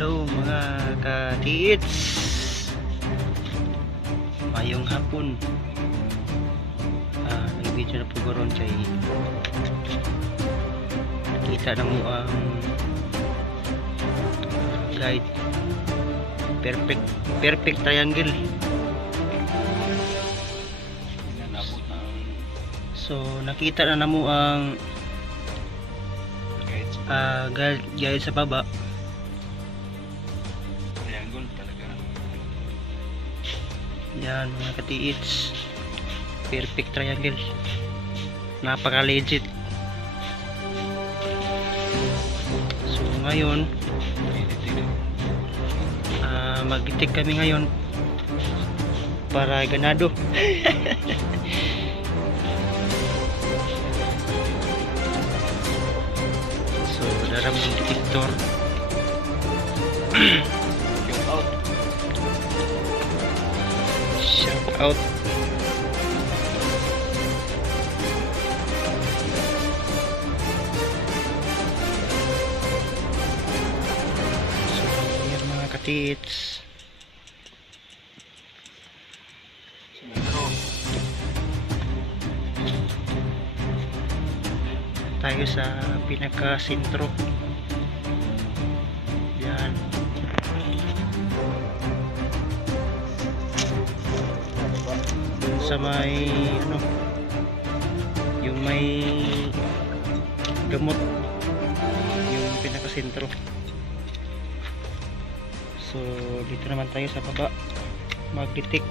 Hello mga ka-tiits, mayong hapon. Nag-video na po ko ron kay kita na mo ang guide perfect triangle. So nakita na mo ang guide sa baba. Yan mga ka-tiits, perfect triangle, napaka legit. So ngayon mag-detect kami ngayon para ganado. So daram ng detector. Shout out. So yan mga ka-tiits, tayo sa pinaka-sentro. Yan. Sa may yung may gamot, yung pinaka-sentro. So dito naman tayo sa baba mag-detect.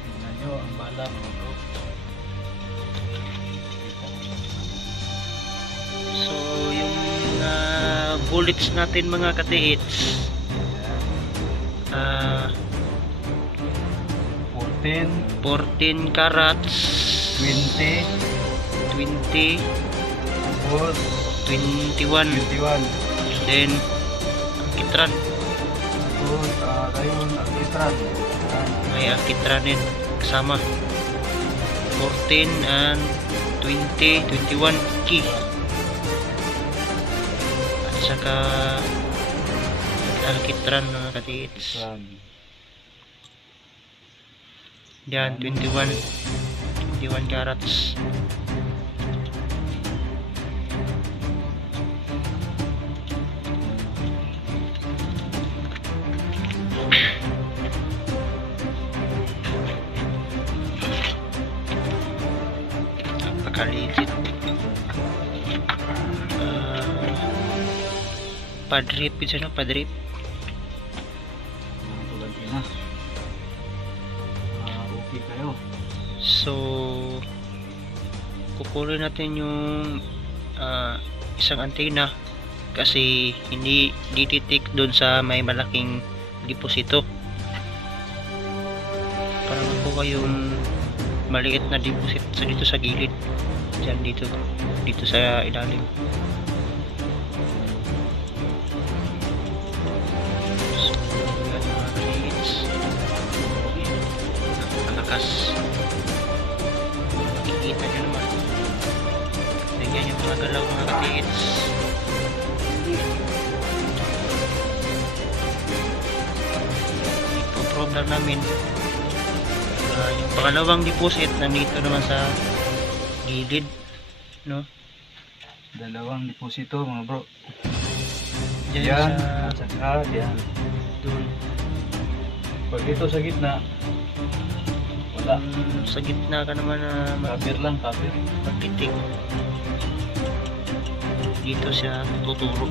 Tingnan nyo ang bala mga bro. So yung bullets natin mga ka-tiits, 14 carats, 20 tapos 21, then akitran. Tapos ngayon akitran, may akitran din kasama. 14 and 20, 21 key. Saka alkitran mga ka-tiits. Yan 21 carats. Napaka-legit. Padrip itu no, padrip. Okay kayo. So kukunin natin yung isang antena kasi hindi detect doon sa may malaking deposito. Para makuha yung maliit na deposit sa dito sa gilid. Diyan dito sa ilalim. Makikita nyo naman, ganyan yung mga galaw mga ka-tiits. Ito problem namin, yung pangalawang deposit nandito naman sa gilid, no? Dalawang deposito mga bro. Yan, at saka yan doon. Pag dito sa gitna wala. Sa gitna ka naman na cover lang, cover. Magtitik. Dito siya tuturo.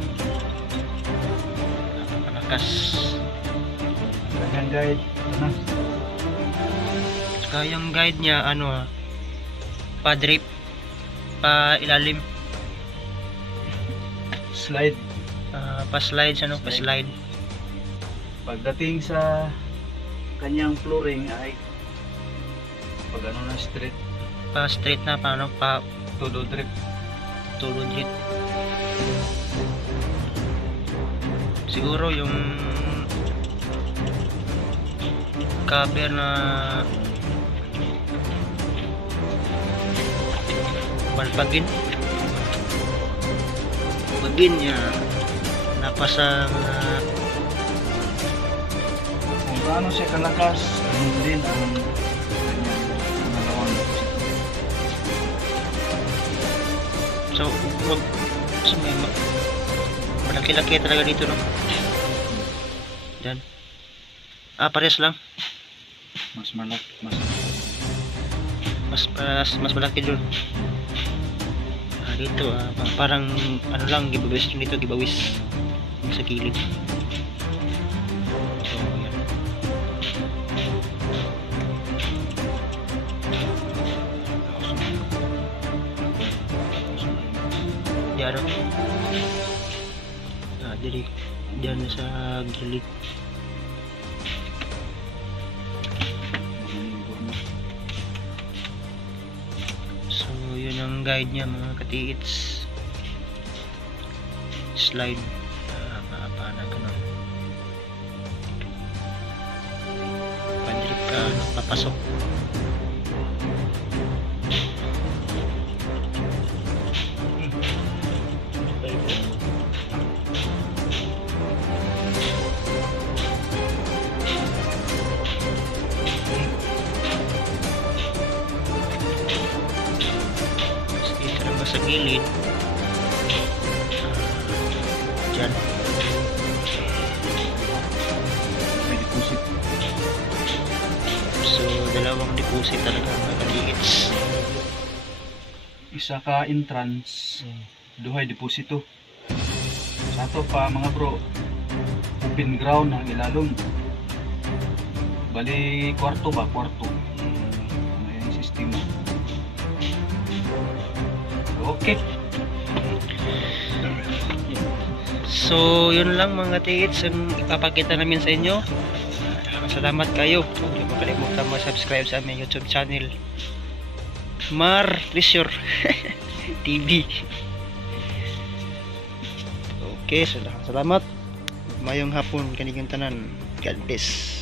Napakalakas. Ganyan guide. Saka yung guide niya pa-drip, pa-ilalim. Slide. Pa-slide siya, no? Pa-slide. Pagdating sa kanyang flooring ay pag na straight, pa straight na, paano pa todo drip, siguro yung cover na pagin niya napasa mga Kung gaano siya kalakas, ganun din ang kanyang pangalawang deposito. so wag so may malaki-laki talaga dito, no? Yan. Pares lang. Mas malaki, Mas malaki doon. Dito parang ano lang, giveaways dito, giveaways sa gilid. So yan. Diyan diyan sa gilid. So yun ang guide niya mga katiits. Slide paano ganun. Padrip ka papasok. Sa gilid dyan may deposit. so dalawang deposit talaga mga kaliits. Isa ka entrance, duhay deposito. Sa ato pa mga bro, open ground ang ilalom. Bali kwarto ba? Kwarto. Ano yung sistema? Okay. So yun lang mga tiits ang ipapakita namin sa inyo. Salamat kayo. Huwag niyo makalimutan mag-subscribe sa aming YouTube channel, Mar Treasure TV. Okay, salamat. Mayong hapon kanilang tanan. God bless.